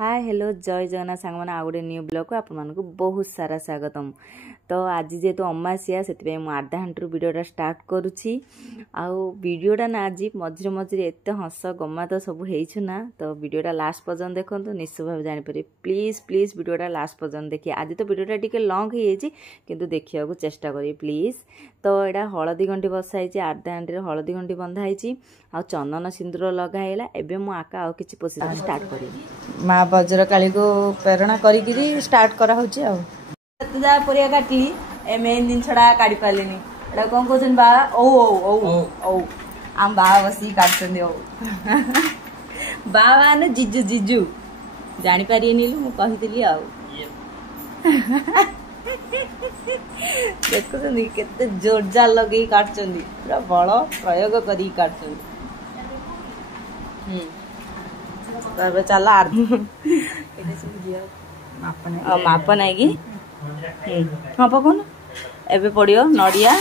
Hi hello जय जगन्नाथ सांग मैंने आउ गोटे न्यू ब्लॉग को आपण बहुत सारा स्वागतम। तो आज जेहेतु अमासिया से आधा घंटे वीडियोटा स्टार्ट करुच्ची वीडियोटा ना आज मझे मझे एत हस गमात सब होना तो वीडियोटा लास्ट पर्यंत देखो निश्चित भाव जानीपर प्लीज प्लीज वीडियोटा लास्ट पर्यंत देखिए। आज तो वीडियोटा टी लंग हो देखा चेष्टा करिए प्लीज। तो यहाँ हलदी गंठी बसाई आधा घंटे हलदी गंठी बंधाई आ चंदन सिंदूर लगाईला एवं मु आका आउ कि प्रोसीजर स्टार्ट करी माँ वज्रकाली को प्रेरणा करी स्टार्ट करा जा परिया काटली ए मेन जिनसटा काढ़ी पारे कौन कौन बाबा ओ ओ ओ ओ आम बाबा बस काट बाबा न जिजु जिजु जापारे मुझे देखुं केते जोरजार लगे काट पूरा बल प्रयोग कर चल माप ना कि हाँ पकौन एबे पड़ो नड़िया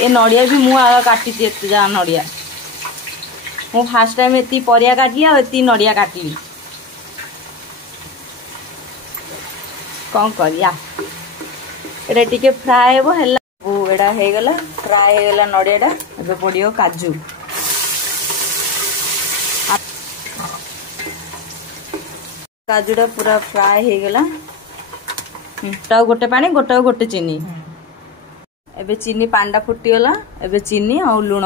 ए नड़िया भी मुझे काटी एत जा नड़िया मु फास्ट टाइम एति परिया काटली आती नड़िया काटली कौन करिया एटा टिके फ्राए हो एटा हेगला फ्राए हेगला नड़ियाटा एबे पड़ो काजू काजूटा पूरा फ्राए हेगला गोटे पानी गोटे चीनी एबे चीनी पांडा फुटीगला एबे चीनी आ लुण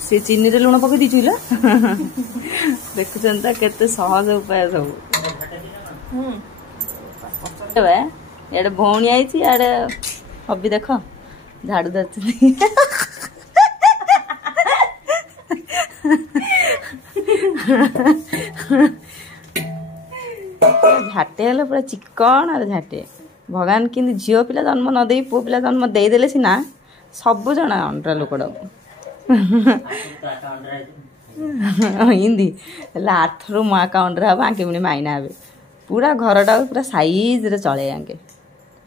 से चीनी रे लुण पकई दीचु देखुन तो केते सहज उपाय सब इे भौणी आई इे हबी देख झाड़ू धरती झाटे हेल्ला पूरा चिकन आर झाटे भगवान कि झील पिला जन्म नदे पु पिला जन्म देदेले सीना सबू जना अंडरा लोकड़ा हिंदी आठर मो आका अंडरा हम आंके पुणी माइना हे पूरा घरटा पूरा साइज रे चले आंके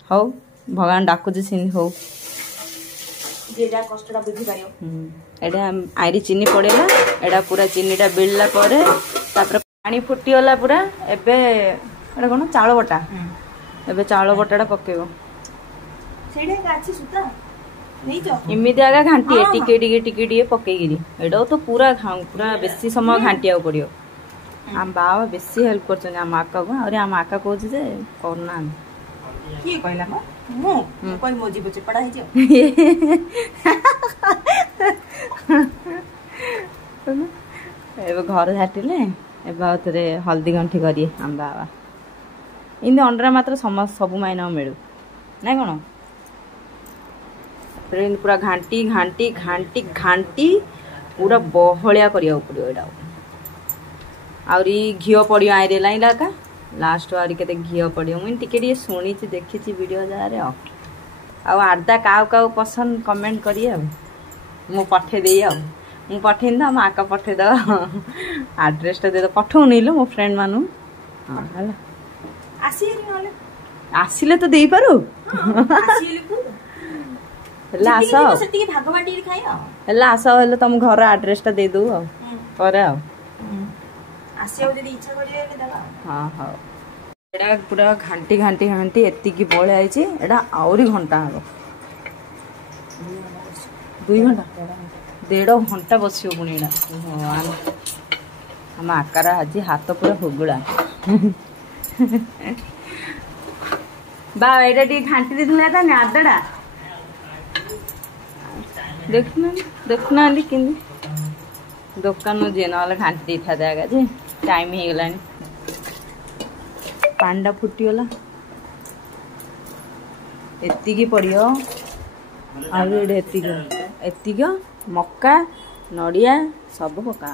हौ भगवान डाकुचे सी हौ एटा आईरी चीनी पड़ेगा एटा पूरा चीनीटा बिड़ला पानी फुटीगला पूरा एबे एटा कौन चाउल बटा एबे चाउल बटाटा पकेबो इमिति आगा घांटी टिके टिके टिके टिके पकेगिरी एटा तो पूरा पूरा बेसी समय घांटिया पड़ो आम बाबा बेसी हेल्प कर आम आका को और आम आका कहूँ जे करना एबे घर झाटिले एबे हल्दी गंठी करिए आम बाबा इन अंडरा मात्र समस्त सब माइना मिलू ना कौन पूरा घांटी घांटी घांटी घांटी पूरा बहलिया करिया पड़ो एटा आउरी घीओ पड़ियो आईरे लाइला का लास्ट आउरी केते घीओ पड़ियो मुई टिके शुणी देखी वीडियो जार आर्दा काउ काउ पसंद कमेंट करिए मु पठे दे मु पठे तो आम आका पठे दो आड्रेस दे पठौनी लो मो फ्रेंड मानु हाँ आसिले तो दे पारू आस आस हेल्ले तुम घर आड्रेस दे दू हाँ हाँ एटा पूरा घांटी घांटी घांटी एतिकी बड़े आई आहरी घंटा हम 2 घंटा 1.5 घंटा बस पुणी भगवान हम आकार आज हाथ पूरा हुगुला बा एटा टी घांटी देना आदाटा देखना कि दुकान जी ना घांटी था देगा जे टाइम हो गला पांडा फुटीगला एतिकी पड़ियो एतिक मक्का नड़िया सब पका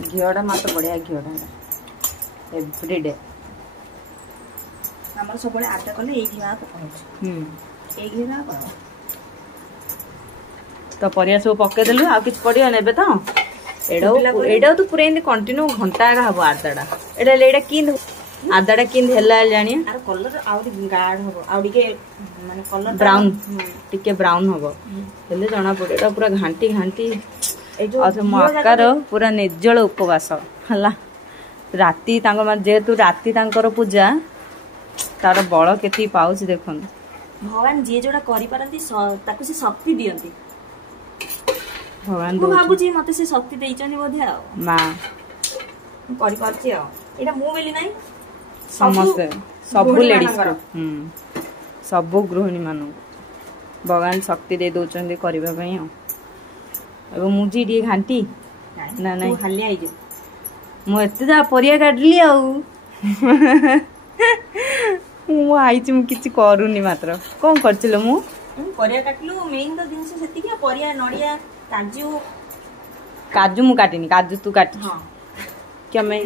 घीटा मत बढ़िया घीटा एवरीडे सब आटा कले तो परिया सब पकईदेलु आ कि पड़ो ने तो एटा तो पूरा कंटिन्यू घंटा हम आदाटा एटा कि आदाटा कि जानी कलर गाढ़ हम ब्राउन टिके ब्राउन हम जना पड़े पूरा घांटी घांटी मो आकार पूरा निर्जल उपवास ହେଲା ରାତି जेहेतु राति पूजा तार बल केती पाउछि देखुन भगवान जी जोड़ा करि परंती ताकु से शक्ति दियंती भगवान मु भाबुची मते से शक्ति देइचनी बोधे आ मां करि परछि आ एटा मु बेली नै समस्त सब लेडीज को सब गृहिणी मान भगवान शक्ति दे दौरान करने अब मुझे टे घाटी ना ना खाली आई मुझे जा परिया काटली आई किसी करूनी मात्र कौन कर परिया काटलु मेन तो जिंस सेति के परिया नडिया काजू काजू मु काटिनी काजू तू काट हां क्या मैं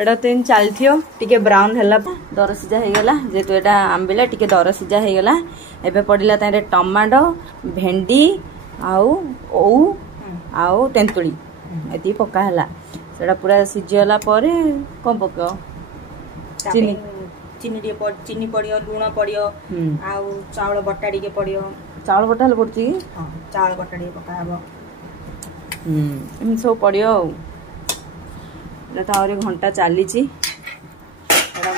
एटा तीन चलथियो टिके ब्राउन हैला दर सिजा हे गला जेतु एटा आंबिला टिके दर सिजा हे गला एबे पडिला तारे टमाटो भेंडी आउ ओ आउ तेंतुली एती पका हैला सेटा पूरा सिजियला परे कोन पको चीनी चीनी पड़ियो लूण पड़ियो आउ चावल बट्टा टिके पड़ियो चावल बट्टा हल पड़ची हां चावल बट्टा टिके पका हबो इन सब पड़ियो तो घंटा चली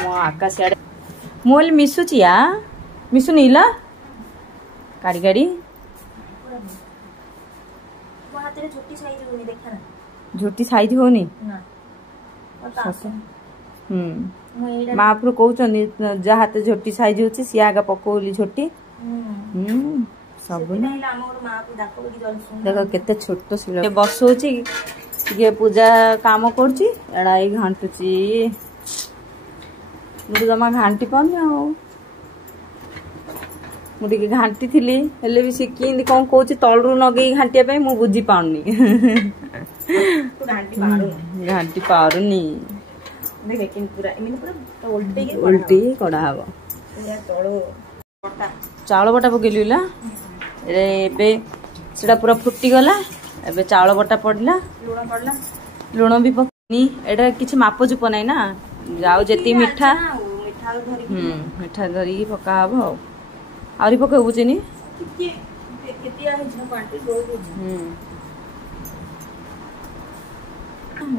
मो आकाश आड़े मोल मिसुची या मिसुनी ला काड़ी काड़ी झोटी साइज होनी माँ पुर कहते जहाँ हाथ झोटी साइज होची सी आगा पकोली झोटी सब देख केते छोट शिल बसौची ये पूजा काम करुची एड़ा ही घांटुची मुझे जमा घांटी पानी मुझे घांटी थी हेले भी सी कि कौन कौन तलू नगे घांटिया पे मु बुझी पाऊनी घांटी पारुनी उल्टी कड़ा हम चाउल बटा पकेलु ला एबे पूरा फुटी गला एबे चाउल बटा पड़ला लुण भी पकनी एटा किछि माप चुप नै ना जाऊ जेती मिठा मिठा धरी पका हबो आरी पकेबु चिनी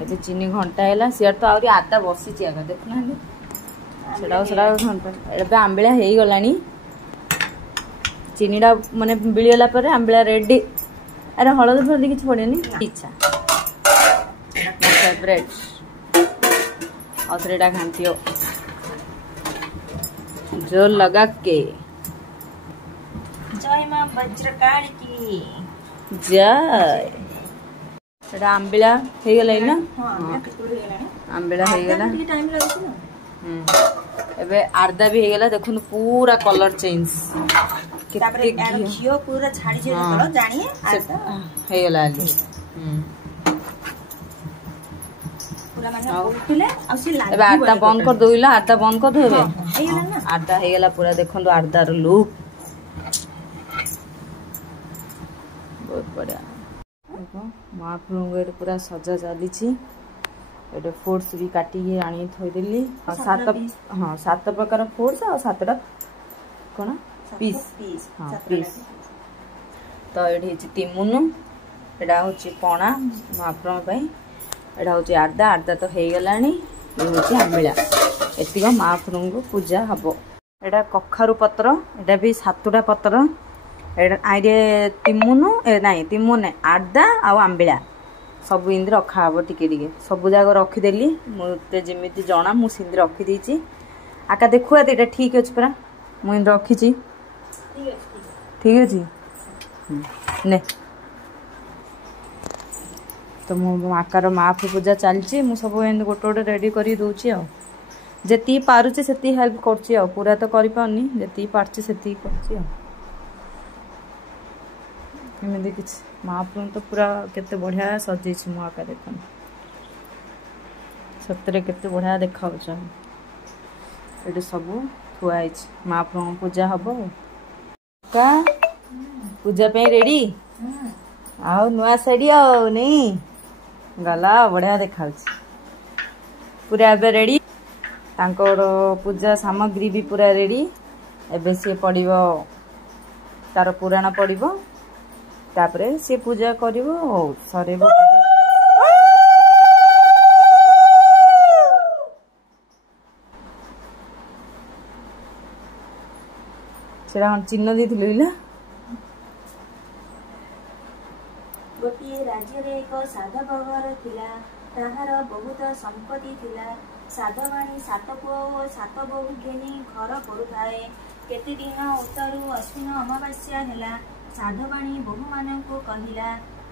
एबे चीनी घंटा हैला सियार तो आरी आधा बसी आगा देखना सेड़ा घंटा एबे आंबिला हेई गलानी चीनीटा माने बिलियला परे आंबिला रेडी अरे हलदी फलदी किसी पड़ेनी इच्छा फेवरेट और घांटियो जो लगा के जय मां वज्रकाली की जय आंबिला हे गला ना आंबिला हे गला टाइम लागछ ना एबे आर्दा भी हे गला देखुन पूरा कलर चेंज तापरे घियो पूरा छाड़ी जे कलो जानिए आर्दा हे गला पूरा माने उठले आ से लाग एबे आर्दा बंद कर दोइला आर्दा बंद कर देबे हे गला ना आर्दा हे गला पूरा देखन आर्दा रो लुक बहुत बढ़िया देखो महाप्रभु पूरा सजा चली एटे फ्रूट्स भी काटी आनी थोदेली हाँ 7 प्रकार फ्रूट्स और 7टा कौन पीस हाँ पीस तो ये तिमुनु एटा हूँ पणा महाप्रभु एटा हूँ आर्दा आर्दा तो हो गला ये हूँ आंबिला एतिक महाप्रभु को पूजा हम एटा कखारू पत्र एटा भी 7टा पत्र आइरे तिमुनु नाई तिमुनु ना आर्दा आउ आंबिला सब इंद रखा हम टिके टिके सब जाक रखीदेली मत जमी जना मुझे रखीदे आका देखुआ तो ठीक अच्छे पूरा मुझे रखी ठीक अच्छे ने तो मो आकार महाप्रभु पूजा चलती मुझे सब गोटे गोटे रेडी कर दूची जी पारुची से हेल्प कर पूरा तो करनी जी पार्ची से एमती किसी महाप्रभु तो पूरा केते बढ़िया सजे मो आका देख सतरे केते बढ़िया देखा ये सब थुआई महाप्रभु पूजा हम का पूजा पे रेडी आओ नुआ शाड़ी आओ नहीं गला बढ़िया देखा पूरा एबे रेडी तांकर पूजा सामग्री भी पूरा रेडी एबे से पड़िबो तार पुराण पड़िबो तापरे से पूजा करिवो सरेबो सेरा चिन्ह देथिलु इला गोटे राज्य रे एक साधव घर थिला ताहार बहुत संपत्ति थिला साधवाणी सात पुओ और सात बोहू घेनी घर करुथाए केते दिन उत्तरु अश्विन अमावास्या हेला साधवाणी बोहू मानकु कहिला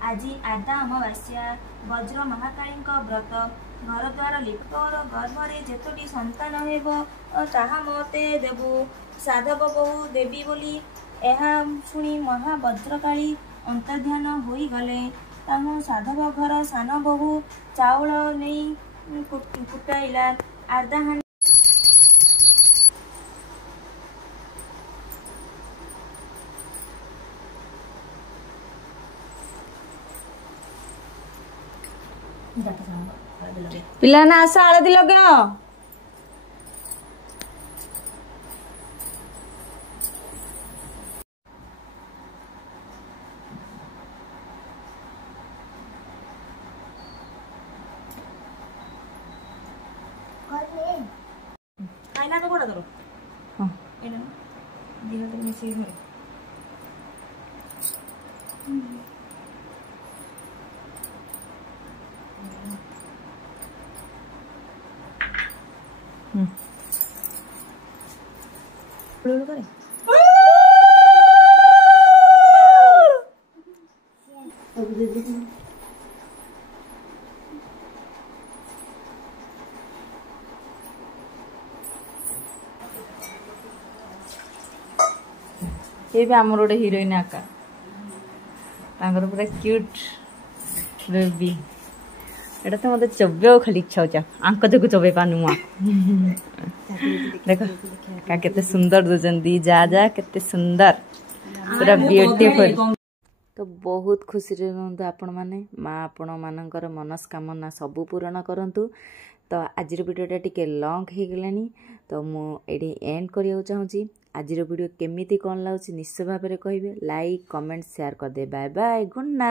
आजी आदा अमावास्या वज्र महाकाली व्रत घर द्वार लिप्तर गर्भरे जेतोटी संतान हेबो ताहा मते देबु साधव बोहू देवी बोली एहा शुणी महावज्रकाली अंतर्ध्यान होई गले ताहु साधव घर सान बहु चाउल नहीं कुटाइला आधा हांडी पिला ना आसा हळदी लगे खाइला को बड़ा करो हां एना दिनो तो मिसी घरे बोल करे अब दे दे ये भी आमर गोटे हिरोइन आका तांगर पूरा क्यूट बेबी एटा तो मत चबे खाली इच्छा हो आंक देखो चबे पानु देखो का केते सुंदर दोजंदी जा जा केते सुंदर पूरा ब्यूटीफुल तो बहुत खुशी रहंतु आपण माने माँ आपण मानकर मनस्कामना सबू पूरण करंतु तो आज वीडियोटा टिके लॉन्ग हो गलानी तो मुझे एंड करिया चाहूँगी आज वीडियो केमिति कौन लगुच निश्चय भाव में कहे लाइक कमेंट शेयर कर दे बाय बाय गुड नाइट।